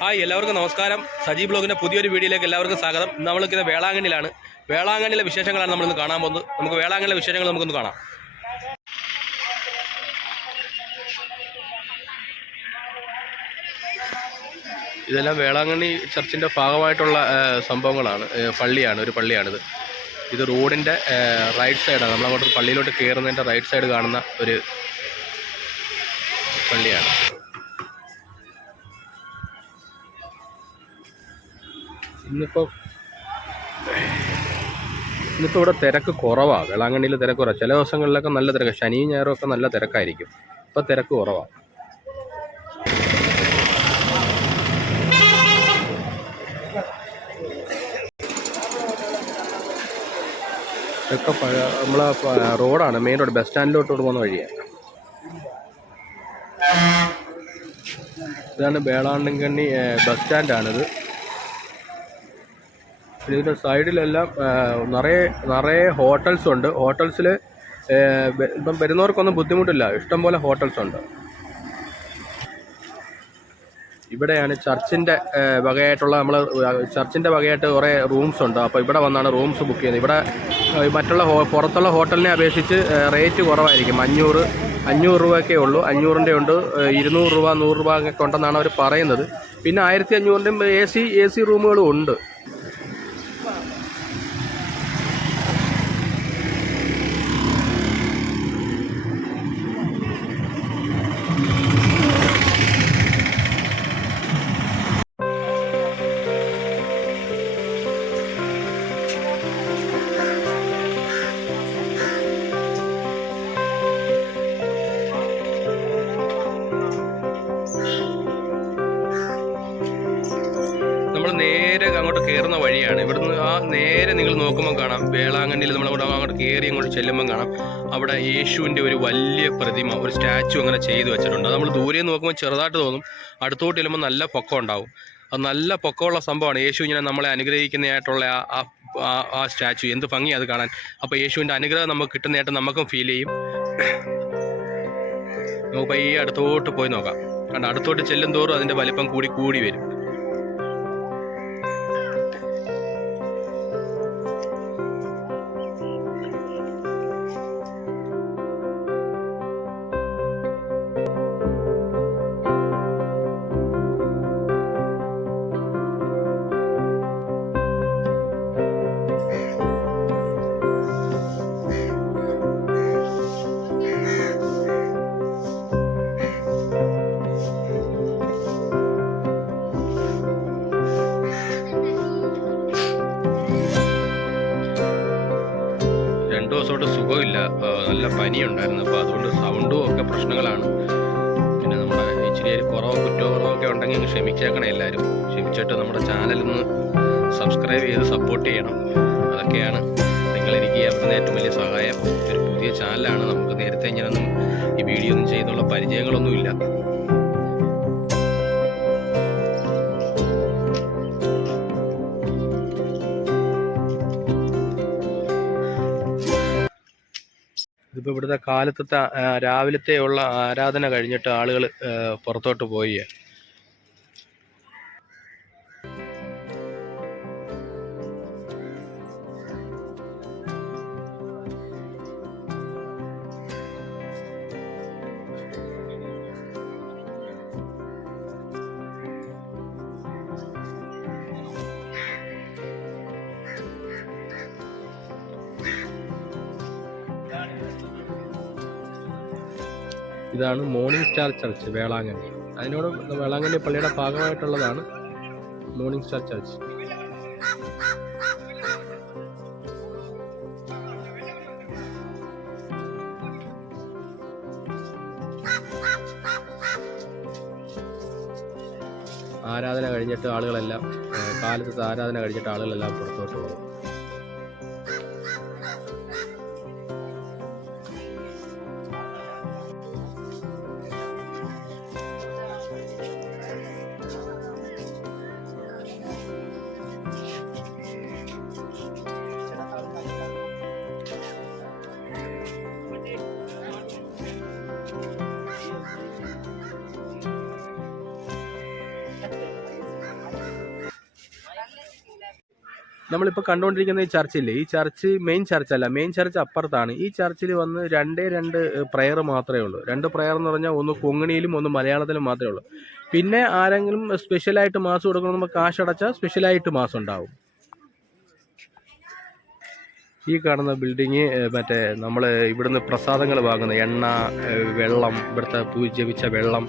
Hi, എല്ലാവർക്കും നമസ്കാരം. സജി ബ്ലോഗിൻ്റെ പുതിയൊരു വീഡിയോയിലേക്ക് എല്ലാവർക്കും സ്വാഗതം. നമ്മളിത് വേളാങ്കണ്ണിയിലാണ്. വേളാങ്കണ്ണിയിലെ വിശേഷങ്ങളാണ് നമ്മളിന്ന് കാണാൻ പോകുന്നത്. നമുക്ക് വേളാങ്കണ്ണിയിലെ വിശേഷങ്ങൾ നമുക്കൊന്ന് കാണാം. ഇതെല്ലാം വേളാങ്കണ്ണി ചർച്ചിൻ്റെ ഭാഗമായിട്ടുള്ള സംഭവങ്ങളാണ്. ഒരു പള്ളിയാണിത്. ഇത് റോഡിൻ്റെ റൈറ്റ് സൈഡാണ്. നമ്മളങ്ങോട്ട് പള്ളിയിലോട്ട് കയറുന്നതിൻ്റെ റൈറ്റ് സൈഡ് കാണുന്ന ഒരു പള്ളിയാണ്. ഇന്നിപ്പോൾ ഇവിടെ തിരക്ക് കുറവാണ്. വേളാങ്കണ്ണിയിൽ തിരക്ക് കുറവാണ്. ചില ദിവസങ്ങളിലൊക്കെ നല്ല തിരക്ക്, ശനിയും ഞായറും ഒക്കെ നല്ല തിരക്കായിരിക്കും. ഇപ്പോൾ തിരക്ക് കുറവാണ്. ഇതൊക്കെ നമ്മളെ റോഡാണ്, മെയിൻ റോഡ്, ബസ് സ്റ്റാൻഡിലോട്ട് പോകുന്ന വഴിയാണ്. ഇതാണ് വേളാങ്കണ്ണി ബസ് സ്റ്റാൻഡാണിത്. ഇതിൻ്റെ സൈഡിലെല്ലാം നിറയെ ഹോട്ടൽസ് ഉണ്ട്. ഹോട്ടൽസിൽ ഇപ്പം വരുന്നവർക്കൊന്നും ബുദ്ധിമുട്ടില്ല, ഇഷ്ടംപോലെ ഹോട്ടൽസ് ഉണ്ട്. ഇവിടെയാണ് ചർച്ചിൻ്റെ വകയായിട്ടുള്ള ചർച്ചിൻ്റെ വകയായിട്ട് കുറേ റൂംസ് ഉണ്ട്. അപ്പോൾ ഇവിടെ വന്നാണ് റൂംസ് ബുക്ക് ചെയ്യുന്നത്. ഇവിടെ മറ്റുള്ള പുറത്തുള്ള ഹോട്ടലിനെ അപേക്ഷിച്ച് റേറ്റ് കുറവായിരിക്കും. 500 രൂപയൊക്കെ ഉള്ളൂ. 500-ൻ്റെ ഉണ്ട്, 200 രൂപ 100 രൂപ ഒക്കെ ഉണ്ടെന്നാണ് അവർ പറയുന്നത്. പിന്നെ 1500-ൻ്റെയും എ സി റൂമുകളും ഉണ്ട്. നമ്മൾ നേരെ അങ്ങോട്ട് കയറുന്ന വഴിയാണ്. ഇവിടുന്ന് നേരെ നിങ്ങൾ നോക്കുമ്പോൾ കാണാം, വേളാങ്കണ്ണിയിൽ നമ്മൾ അങ്ങോട്ട് കയറി അങ്ങോട്ട് ചെല്ലുമ്പം കാണാം അവിടെ യേശുവിൻ്റെ ഒരു വലിയ പ്രതിമ, ഒരു സ്റ്റാച്ചു അങ്ങനെ ചെയ്തു വെച്ചിട്ടുണ്ട്. നമ്മൾ ദൂരെ നോക്കുമ്പോൾ ചെറുതായിട്ട് തോന്നും, അടുത്തോട്ട് ചെല്ലുമ്പോൾ നല്ല പൊക്കം ഉണ്ടാവും. അത് നല്ല പൊക്കമുള്ള സംഭവമാണ്. യേശു ഇങ്ങനെ നമ്മളെ അനുഗ്രഹിക്കുന്നതായിട്ടുള്ള ആ സ്റ്റാച്ചു, എന്ത് ഭംഗി അത് കാണാൻ. അപ്പോൾ യേശുവിൻ്റെ അനുഗ്രഹം നമുക്ക് കിട്ടുന്നതായിട്ട് നമുക്കും ഫീൽ ചെയ്യും. നമുക്കിപ്പോൾ ഈ അടുത്തോട്ട് പോയി നോക്കാം. കാരണം അടുത്തോട്ട് ചെല്ലും തോറും അതിൻ്റെ വലിപ്പം കൂടി വരും. ദിവസമായിട്ട് സുഖമില്ല, നല്ല പനിയുണ്ടായിരുന്നു. അപ്പോൾ അതുകൊണ്ട് സൗണ്ടും ഒക്കെ പ്രശ്നങ്ങളാണ്. പിന്നെ നമ്മുടെ ഇച്ചിരി കുറ്റക്കുറവൊക്കെ ഉണ്ടെങ്കിൽ ക്ഷമിച്ചേക്കണം എല്ലാവരും. ക്ഷമിച്ചിട്ട് നമ്മുടെ ചാനലൊന്ന് സബ്സ്ക്രൈബ് ചെയ്ത് സപ്പോർട്ട് ചെയ്യണം. അതൊക്കെയാണ് നിങ്ങളെനിക്ക് ചെയ്യുന്ന ഏറ്റവും വലിയ സഹായം. ഒരു പുതിയ ചാനലാണ്. നമുക്ക് നേരത്തെ ഇങ്ങനെയൊന്നും ഈ വീഡിയോ ഒന്നും ചെയ്തുള്ള പരിചയങ്ങളൊന്നുമില്ല. ഇതിപ്പോൾ ഇവിടുത്തെ രാവിലത്തെയുള്ള ആരാധന കഴിഞ്ഞിട്ട് ആളുകൾ പുറത്തോട്ട് പോയി. ഇതാണ് മോർണിംഗ് സ്റ്റാർ ചർച്ച് വേളാങ്കണ്ണി. അതിനോട് വേളാങ്കണ്ണി പള്ളിയുടെ ഭാഗമായിട്ടുള്ളതാണ് മോർണിംഗ് സ്റ്റാർ ചർച്ച്. ആരാധന കഴിഞ്ഞിട്ട് ആളുകളെല്ലാം കാലത്ത് ആരാധന കഴിഞ്ഞിട്ട് ആളുകളെല്ലാം പുറത്തോട്ട് പോകും. നമ്മളിപ്പോൾ കണ്ടുകൊണ്ടിരിക്കുന്ന ഈ ചർച്ചില്ലേ, ഈ ചർച്ച് മെയിൻ ചർച്ചല്ല, മെയിൻ ചർച്ച് അപ്പുറത്താണ്. ഈ ചർച്ചിൽ വന്ന് രണ്ട് പ്രയർ മാത്രമേ ഉള്ളൂ. 2 പ്രയർ എന്ന് പറഞ്ഞാൽ ഒന്ന് കൊങ്ങിണിയിലും ഒന്ന് മലയാളത്തിലും മാത്രമേ ഉള്ളൂ. പിന്നെ ആരെങ്കിലും സ്പെഷ്യലായിട്ട് മാസ് കൊടുക്കണമെന്ന് കാശടച്ചാൽ സ്പെഷ്യലായിട്ട് മാസ് ഉണ്ടാവും. ഈ കാണുന്ന ബിൽഡിങ് മറ്റേ നമ്മൾ ഇവിടുന്ന് പ്രസാദങ്ങൾ വാങ്ങുന്ന എണ്ണ, വെള്ളം, ഇവിടുത്തെ പൂജപിച്ച വെള്ളം,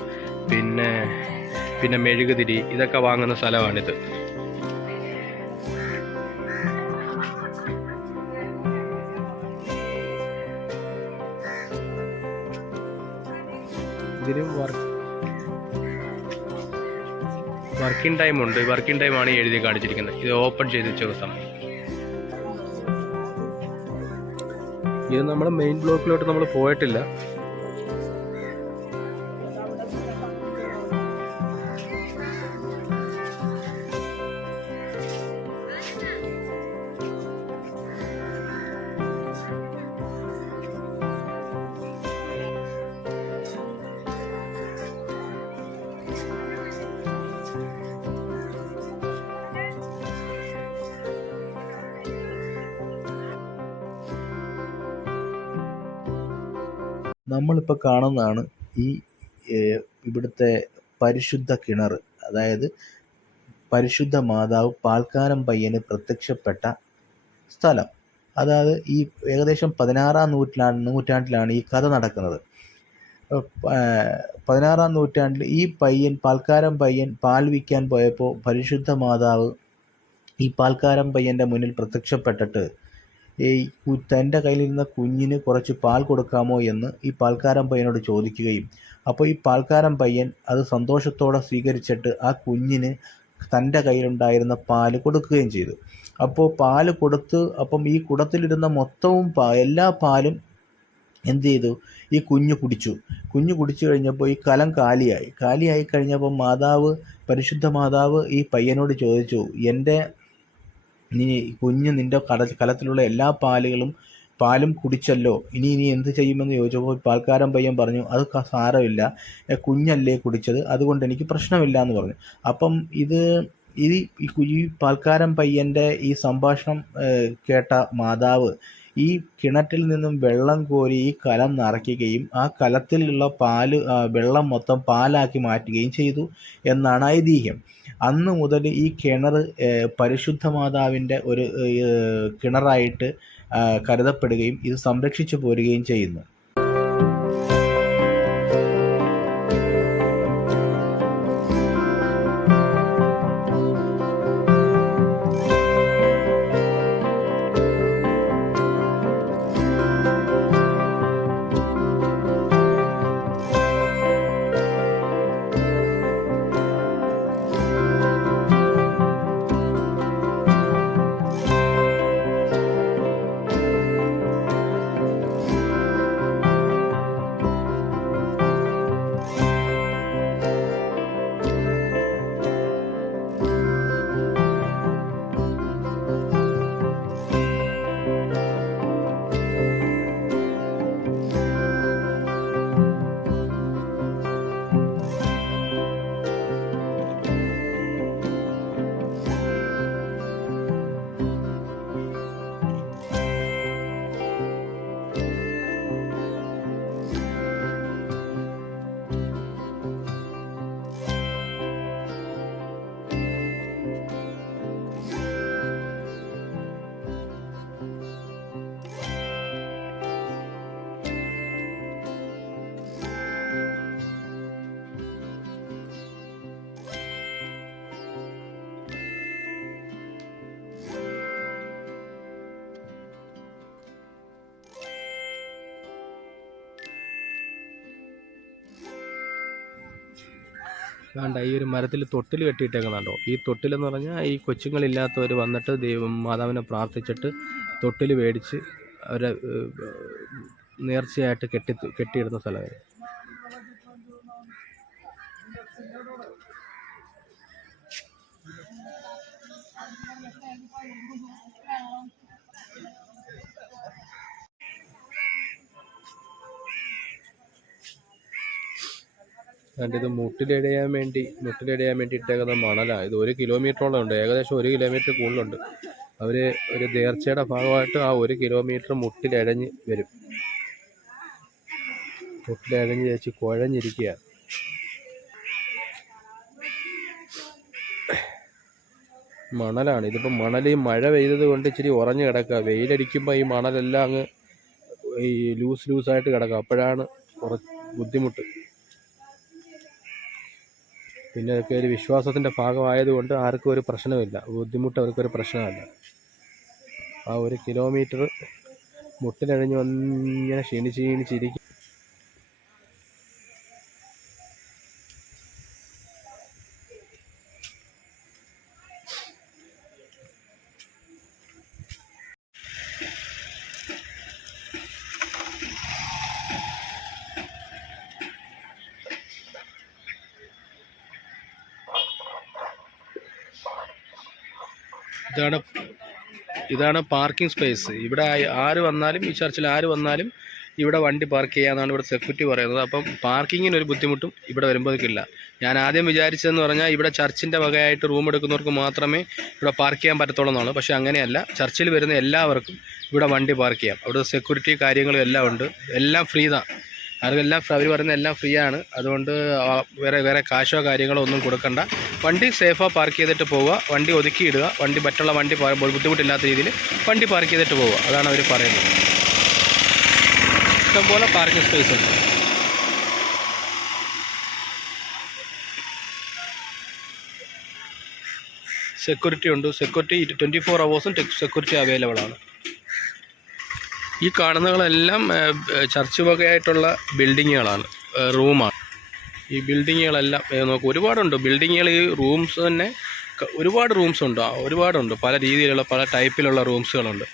പിന്നെ മെഴുകുതിരി, ഇതൊക്കെ വാങ്ങുന്ന സ്ഥലമാണിത്. ഇതിനും വർക്കിംഗ് ടൈം ഉണ്ട്. വർക്കിംഗ് ടൈമാണ് എഴുതി കാണിച്ചിരിക്കുന്നത്. ഇത് ഓപ്പൺ ചെയ്ത് വെച്ച ദിവസം. ഇത് നമ്മുടെ മെയിൻ ബ്ലോക്കിലോട്ട് നമ്മൾ പോയിട്ടില്ല. നമ്മളിപ്പോൾ കാണുന്നതാണ് ഈ ഇവിടുത്തെ പരിശുദ്ധ കിണർ. അതായത് പരിശുദ്ധ മാതാവ് പാൽക്കാരം പയ്യന് പ്രത്യക്ഷപ്പെട്ട സ്ഥലം. അതായത് ഈ ഏകദേശം 16-ാം നൂറ്റാണ്ടിലാണ് ഈ കഥ നടക്കുന്നത്. 16-ാം നൂറ്റാണ്ടിൽ ഈ പാൽക്കാരം പയ്യൻ പാൽ വിൽക്കാൻ പോയപ്പോൾ പരിശുദ്ധ മാതാവ് ഈ പാൽക്കാരം പയ്യൻ്റെ മുന്നിൽ പ്രത്യക്ഷപ്പെട്ടിട്ട് തൻ്റെ കയ്യിലിരുന്ന കുഞ്ഞിന് കുറച്ച് പാൽ കൊടുക്കാമോ എന്ന് ഈ പാൽക്കാരം പയ്യനോട് ചോദിക്കുകയും, അപ്പോൾ ഈ പാൽക്കാരം പയ്യൻ അത് സന്തോഷത്തോടെ സ്വീകരിച്ചിട്ട് ആ കുഞ്ഞിന് തൻ്റെ കയ്യിലുണ്ടായിരുന്ന പാല് കൊടുക്കുകയും ചെയ്തു. അപ്പോൾ പാല് കൊടുത്ത് അപ്പം ഈ കുടത്തിലിരുന്ന മൊത്തവും എല്ലാ പാലും എന്ത് ചെയ്തു, ഈ കുഞ്ഞ് കുടിച്ചു കഴിഞ്ഞപ്പോൾ ഈ കലം കാലിയായി കഴിഞ്ഞപ്പോൾ പരിശുദ്ധ മാതാവ് ഈ പയ്യനോട് ചോദിച്ചു, കുഞ്ഞ് നിൻ്റെ കലത്തിലുള്ള എല്ലാ പാലും കുടിച്ചല്ലോ, ഇനി എന്ത് ചെയ്യുമെന്ന് ചോദിച്ചപ്പോൾ പാൽക്കാരൻ പയ്യൻ പറഞ്ഞു, അത് സാരമില്ല, കുഞ്ഞല്ലേ കുടിച്ചത്, അതുകൊണ്ട് എനിക്ക് പ്രശ്നമില്ല എന്ന് പറഞ്ഞു. അപ്പം ഈ പാൽക്കാരൻ പയ്യൻ്റെ ഈ സംഭാഷണം കേട്ട മാതാവ് ഈ കിണറ്റിൽ നിന്നും വെള്ളം കോരി ഈ കലം നിറയ്ക്കുകയും ആ കലത്തിലുള്ള വെള്ളം മൊത്തം പാലാക്കി മാറ്റുകയും ചെയ്തു എന്നാണ് ഐതിഹ്യം. അന്ന് മുതൽ ഈ കിണർ പരിശുദ്ധ മാതാവിൻ്റെ ഒരു കിണറായിട്ട് കരുതപ്പെടുകയും ഇത് സംരക്ഷിച്ചു പോരുകയും ചെയ്യുന്നു. വേണ്ട, ഈ ഒരു മരത്തിൽ തൊട്ടിൽ കെട്ടിയിട്ടേക്കുന്നുണ്ടോ? ഈ തൊട്ടിലെന്ന് പറഞ്ഞാൽ ഈ കൊച്ചുങ്ങളില്ലാത്തവർ വന്നിട്ട് മാതാവിനെ പ്രാർത്ഥിച്ചിട്ട് തൊട്ടിൽ മേടിച്ച് അവരെ നേർച്ചയായിട്ട് കെട്ടിയിടുന്ന സ്ഥലമായിരുന്നു. ഇത് മുട്ടിലിടയാൻ വേണ്ടി ഇട്ടേക്കുന്ന മണലാണ്. ഇത് 1 കിലോമീറ്ററോളം ഉണ്ട്, ഏകദേശം 1 കിലോമീറ്റർ കൂടുതലുണ്ട്. അവർ ഒരു നേർച്ചയുടെ ഭാഗമായിട്ട് ആ 1 കിലോമീറ്റർ മുട്ടിലഴഞ്ഞ് വരും. മുട്ടിലഴഞ്ഞ് ചേച്ചി കുഴഞ്ഞിരിക്കുക. മണലാണ് ഇതിപ്പോൾ. മണൽ ഈ മഴ പെയ്തത് കൊണ്ട് ഇച്ചിരി ഉറഞ്ഞു കിടക്കുക. വെയിലടിക്കുമ്പോൾ ഈ മണലെല്ലാം അങ്ങ് ഈ ലൂസായിട്ട് കിടക്കുക. അപ്പോഴാണ് കുറച്ച് ബുദ്ധിമുട്ട്. പിന്നെ അതൊക്കെ ഒരു വിശ്വാസത്തിൻ്റെ ഭാഗമായതുകൊണ്ട് ആർക്കും ഒരു പ്രശ്നമില്ല, ബുദ്ധിമുട്ട് അവർക്കൊരു പ്രശ്നമല്ല. ആ 1 കിലോമീറ്റർ മുട്ടിലഴഞ്ഞ് ഇങ്ങനെ ക്ഷീണിച്ചിരിക്കും. ഇതാണ് പാർക്കിംഗ് സ്പേസ്. ഇവിടെ ആര് വന്നാലും, ഈ ചർച്ചിൽ ആര് വന്നാലും ഇവിടെ വണ്ടി പാർക്ക് ചെയ്യാമെന്നാണ് ഇവിടെ സെക്യൂരിറ്റി പറയുന്നത്. അപ്പം പാർക്കിങ്ങിന് ഒരു ബുദ്ധിമുട്ടും ഇവിടെ വരുമ്പോഴേക്കില്ല. ഞാൻ ആദ്യം വിചാരിച്ചതെന്ന് പറഞ്ഞാൽ ഇവിടെ ചർച്ചിൻ്റെ വകയായിട്ട് റൂം എടുക്കുന്നവർക്ക് മാത്രമേ ഇവിടെ പാർക്ക് ചെയ്യാൻ പറ്റത്തുള്ളൂ എന്നാണ്. പക്ഷേ അങ്ങനെയല്ല, ചർച്ചിൽ വരുന്ന എല്ലാവർക്കും ഇവിടെ വണ്ടി പാർക്ക് ചെയ്യാം. അവിടെ സെക്യൂരിറ്റി കാര്യങ്ങളും എല്ലാം ഉണ്ട്. എല്ലാം ഫ്രീതാണ്. അതെല്ലാം അവർ പറയുന്ന എല്ലാം ഫ്രീ ആണ്. അതുകൊണ്ട് വേറെ കാശോ കാര്യങ്ങളോ ഒന്നും കൊടുക്കണ്ട. വണ്ടി സേഫാണ് പാർക്ക് ചെയ്തിട്ട് പോവുക, വണ്ടി ഒതുക്കിയിടുക, മറ്റുള്ള വണ്ടി ബുദ്ധിമുട്ടില്ലാത്ത രീതിയിൽ വണ്ടി പാർക്ക് ചെയ്തിട്ട് പോവുക. അതാണ് അവർ പറയുന്നത്. ഇഷ്ടംപോലെ പാർക്കിംഗ് സ്പേസ് ഉണ്ട്. സെക്യൂരിറ്റി ഉണ്ട്. സെക്യൂരിറ്റി 24 hours സെക്യൂരിറ്റി അവൈലബിൾ ആണ്. ഈ കാണുന്നതെല്ലാം ചർച്ച് വകയായിട്ടുള്ള ബിൽഡിങ്ങുകളാണ്, റൂമാണ്. ഈ ബിൽഡിങ്ങുകളെല്ലാം നോക്കും, ഒരുപാടുണ്ട് ബിൽഡിങ്ങുകൾ. ഈ റൂംസ് തന്നെ ഒരുപാട് റൂംസ് ഉണ്ട്, ഒരുപാടുണ്ട്. പല രീതിയിലുള്ള പല ടൈപ്പിലുള്ള റൂംസുകളുണ്ട്.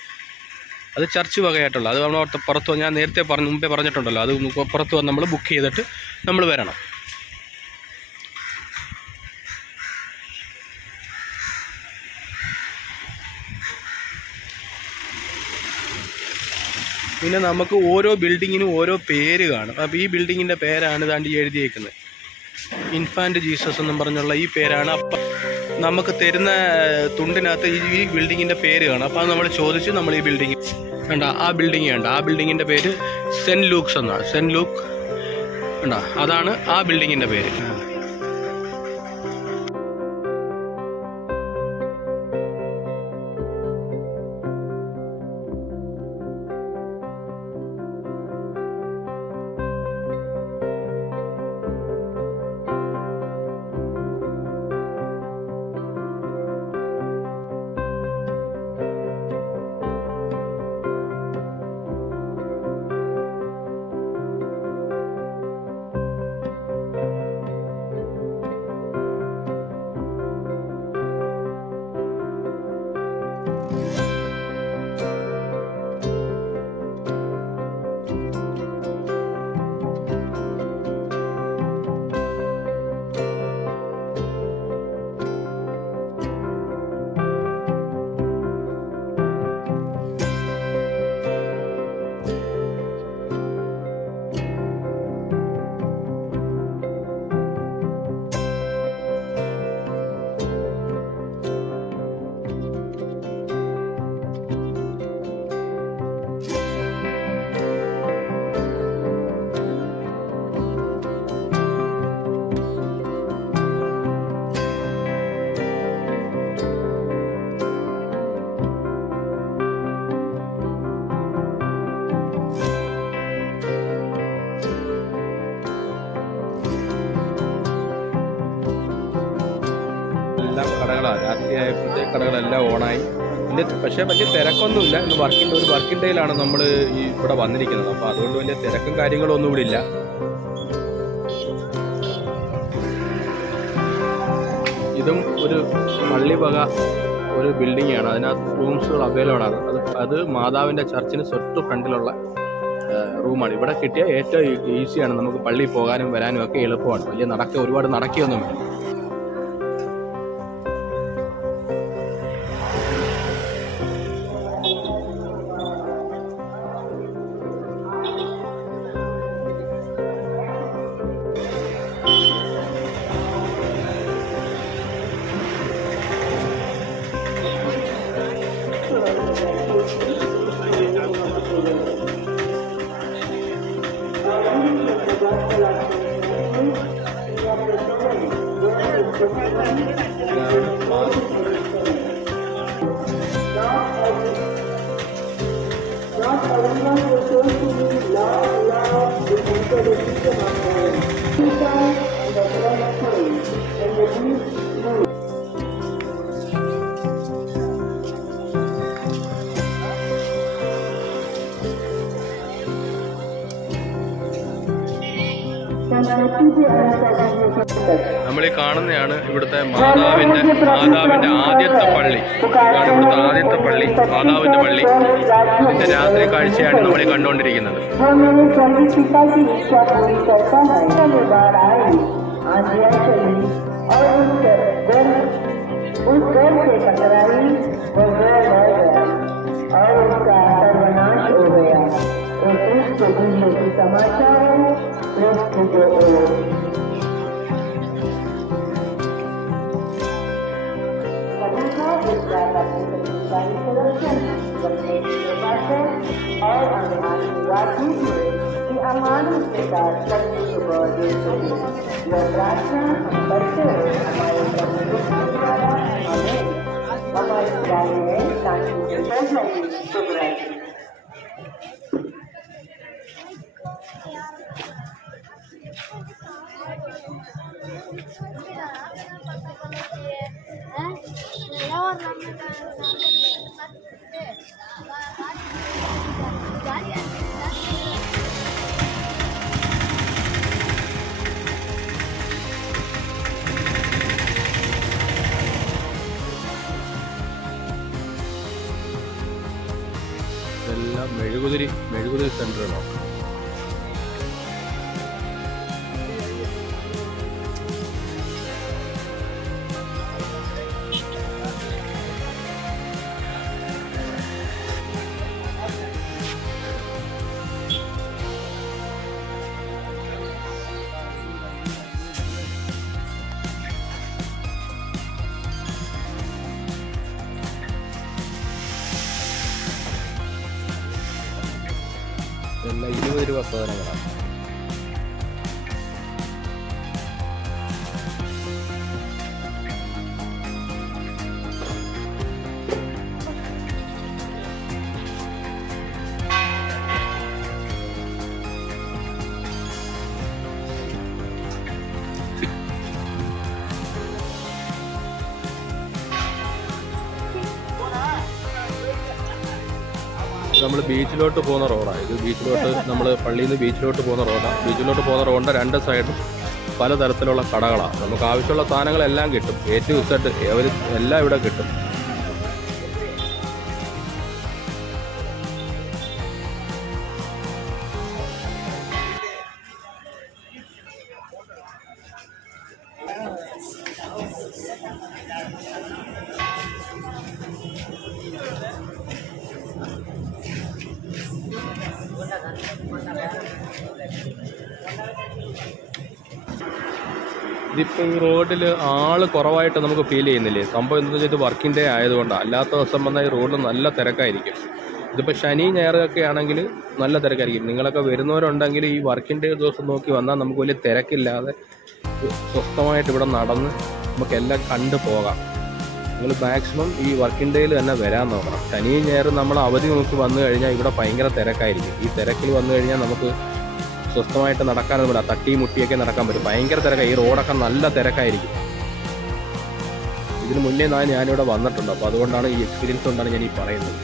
അത് ചർച്ച് വകയായിട്ടുള്ള. അത് നമ്മൾ പുറത്ത്, ഞാൻ നേരത്തെ മുമ്പേ പറഞ്ഞിട്ടുണ്ടല്ലോ, അത് പുറത്ത് വന്ന് നമ്മൾ ബുക്ക് ചെയ്തിട്ട് നമ്മൾ വരണം. പിന്നെ നമുക്ക് ഓരോ ബിൽഡിങ്ങിനും ഓരോ പേര് കാണും. അപ്പോൾ ഈ ബിൽഡിങ്ങിൻ്റെ പേരാണ് ഇതാണ്ട് എഴുതിയേക്കുന്നത്. ഇൻഫാൻറ്റ് ജീസസ് എന്നും പറഞ്ഞുള്ള ഈ പേരാണ്. അപ്പം നമുക്ക് തരുന്ന തുണ്ടിനകത്ത് ഈ ബിൽഡിങ്ങിൻ്റെ പേര് കാണും. അപ്പോൾ അത് നമ്മൾ ചോദിച്ച് നമ്മൾ ഈ ബിൽഡിങ് വേണ്ട, ആ ബിൽഡിങ് വേണ്ട, ആ ബിൽഡിങ്ങിൻ്റെ പേര് സെൻറ്റ് ലൂക്സ് എന്നാണ്. സെൻറ്റ് ലൂക്ക് വേണ്ട, അതാണ് ആ ബിൽഡിങ്ങിൻ്റെ പേര്. എല്ലാം കടകളാണ്. രാത്രിയായപ്പോഴത്തെ കടകളെല്ലാം ഓണായി. പക്ഷേ വലിയ തിരക്കൊന്നുമില്ല. ഇന്ന് ഒരു വർക്കിംഗ് ഡേയിലാണ് നമ്മൾ ഇവിടെ വന്നിരിക്കുന്നത്. അപ്പോൾ അതുകൊണ്ട് വലിയ തിരക്കും കാര്യങ്ങളും ഒന്നും ഇവിടെ ഇല്ല. ഇതും ഒരു പള്ളി വക ഒരു ബിൽഡിങ്ങാണ്. അതിനകത്ത് റൂംസുകൾ അവൈലബിൾ ആണ്. അത് മാതാവിൻ്റെ ചർച്ചിന് തൊട്ട് ഫ്രണ്ടിലുള്ള റൂമാണ്. ഇവിടെ കിട്ടിയ ഏറ്റവും ഈസിയാണ്. നമുക്ക് പള്ളിയിൽ പോകാനും വരാനും ഒക്കെ എളുപ്പമാണ്. വലിയ ഒരുപാട് നടക്കുകയൊന്നും വേണ്ട. നമ്മൾ ഈ കാണുന്നതാണ് ഇവിടുത്തെ മാതാവിന്റെ ആദ്യത്തെ പള്ളി. ഇതാണ് ഇവിടുത്തെ ആദ്യത്തെ പള്ളി, മാതാവിന്റെ പള്ളി. ഇതിന്റെ രാത്രി കാഴ്ചയാണ് നമ്മൾ ഈ കണ്ടുകൊണ്ടിരിക്കുന്നത്. ഇതെല്ലാം മെഴുകുതിരി സെന്ററുകളാണ്. ഇതെല്ലാം 20 രൂപ സാധനങ്ങളാണ്. നമ്മൾ ബീച്ചിലോട്ട് പോകുന്ന റോഡാണ് ഇത്. നമ്മൾ പള്ളിയിൽ നിന്ന് ബീച്ചിലോട്ട് പോകുന്ന റോഡാണ്. ബീച്ചിലോട്ട് പോകുന്ന റോഡിൻ്റെ രണ്ട് സൈഡും പലതരത്തിലുള്ള കടകളാണ്. നമുക്ക് ആവശ്യമുള്ള സാധനങ്ങളെല്ലാം കിട്ടും. A to Z എല്ലാം ഇവിടെ കിട്ടും. ഇതിപ്പോൾ ഈ റോഡിൽ ആള് കുറവായിട്ട് നമുക്ക് ഫീൽ ചെയ്യുന്നില്ലേ? സംഭവം എന്താണെന്ന് വെച്ചാൽ ഇത് വർക്കിംഗ് ഡേ ആയതുകൊണ്ടാണ്. അല്ലാത്ത ദിവസം വന്നാൽ ഈ റോഡിൽ നല്ല തിരക്കായിരിക്കും. ഇതിപ്പോൾ ശനി ഞായറൊക്കെ ആണെങ്കിൽ നല്ല തിരക്കായിരിക്കും. നിങ്ങളൊക്കെ വരുന്നവരുണ്ടെങ്കിൽ ഈ വർക്കിംഗ് ഡേ ദിവസം നോക്കി വന്നാൽ നമുക്ക് വലിയ തിരക്കില്ലാതെ സ്വസ്ഥമായിട്ട് ഇവിടെ നടന്ന് നമുക്കെല്ലാം കണ്ടു പോകാം. നിങ്ങൾ മാക്സിമം ഈ വർക്കിംഗ് ഡേയിൽ തന്നെ വരാൻ നോക്കണം. ശനിയും ഞായറും നമ്മൾ അവധി നോക്കി വന്നു കഴിഞ്ഞാൽ ഇവിടെ ഭയങ്കര തിരക്കായിരിക്കും. ഈ തിരക്കിൽ വന്നു കഴിഞ്ഞാൽ നമുക്ക് സ്വസ്ഥമായിട്ട് നടക്കാനൊന്നും പറ്റില്ല. തട്ടിയും മുട്ടിയൊക്കെ നടക്കാൻ പറ്റും. ഭയങ്കര തിരക്കാണ്. ഈ റോഡൊക്കെ നല്ല തിരക്കായിരിക്കും. ഇതിന് മുന്നേ ഞാനിവിടെ വന്നിട്ടുണ്ട്. അപ്പോൾ അതുകൊണ്ടാണ് ഈ എക്സ്പീരിയൻസ് കൊണ്ടാണ് ഞാൻ ഈ പറയുന്നത്.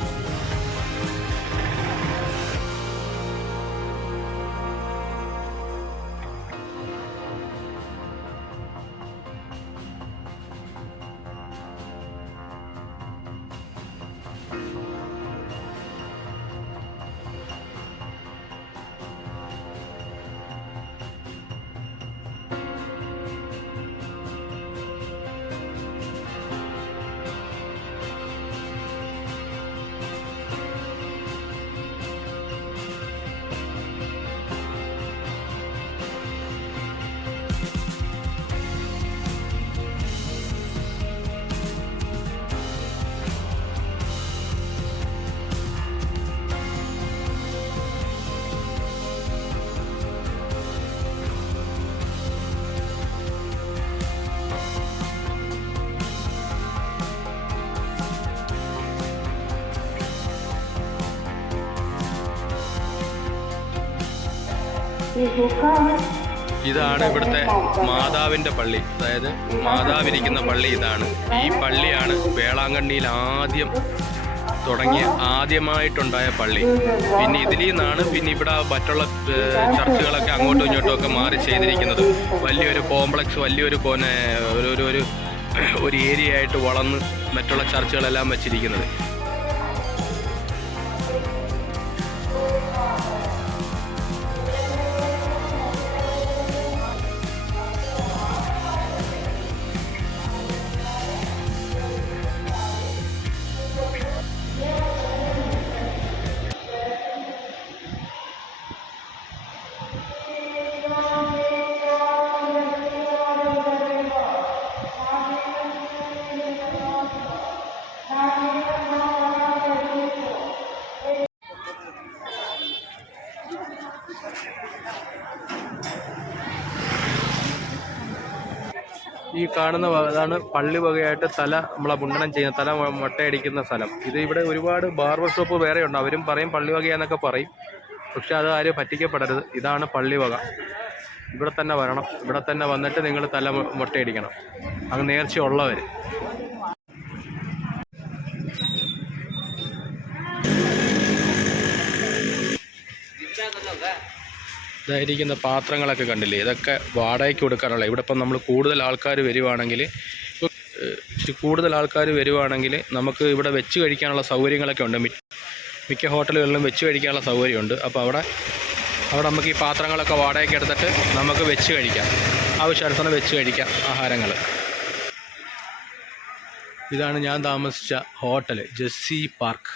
ഇതാണ് ഇവിടുത്തെ മാതാവിൻ്റെ പള്ളി, അതായത് മാതാവിരിക്കുന്ന പള്ളി ഇതാണ്. ഈ പള്ളിയാണ് വേളാങ്കണ്ണിയിൽ ആദ്യമായിട്ടുണ്ടായ പള്ളി. പിന്നെ ഇതിൽ നിന്നാണ് പിന്നെ ഇവിടെ മറ്റുള്ള ചർച്ചുകളൊക്കെ അങ്ങോട്ടും ഇങ്ങോട്ടും ഒക്കെ മാറി ചെയ്തിരിക്കുന്നത്. വലിയൊരു കോംപ്ലക്സ്, വലിയൊരു ഒരു ഏരിയ ആയിട്ട് വളർന്ന് മറ്റുള്ള ചർച്ചുകളെല്ലാം വെച്ചിരിക്കുന്നത്. ഈ കാണുന്ന അതാണ് പള്ളി വകയായിട്ട് തല നമ്മളെ മുണ്ടനം ചെയ്യുന്ന, തല മൊട്ടയടിക്കുന്ന സ്ഥലം. ഇത് ഇവിടെ ഒരുപാട് ബാർബർ ഷോപ്പ് വേറെ ഉണ്ട്, അവരും പറയും പള്ളി വകയാന്നൊക്കെ പറയും. പക്ഷെ അത് ആരും പറ്റിക്കപ്പെടരുത്. ഇതാണ് പള്ളി വക. ഇവിടെ തന്നെ വരണം, ഇവിടെ തന്നെ വന്നിട്ട് നിങ്ങൾ തല മൊട്ടയടിക്കണം, അങ്ങ് നേർച്ചയുള്ളവർ. ഇതായിരിക്കുന്ന പാത്രങ്ങളൊക്കെ കണ്ടില്ലേ, ഇതൊക്കെ വാടകയ്ക്ക് കൊടുക്കാനുള്ള. ഇവിടെ ഇപ്പം നമ്മൾ കൂടുതൽ ആൾക്കാർ വരുവാണെങ്കിൽ നമുക്ക് ഇവിടെ വെച്ച് കഴിക്കാനുള്ള സൗകര്യങ്ങളൊക്കെ ഉണ്ട്. മിക്ക ഹോട്ടലുകളിലും വെച്ച് കഴിക്കാനുള്ള സൗകര്യമുണ്ട്. അപ്പോൾ അവിടെ നമുക്ക് ഈ പാത്രങ്ങളൊക്കെ വാടകയ്ക്ക് എടുത്തിട്ട് നമുക്ക് വെച്ച് കഴിക്കാം, ആവശ്യാനുസരണം വെച്ച് കഴിക്കാം ആഹാരങ്ങൾ. ഇതാണ് ഞാൻ താമസിച്ച ഹോട്ടൽ, ജെസ്സി പാർക്ക്.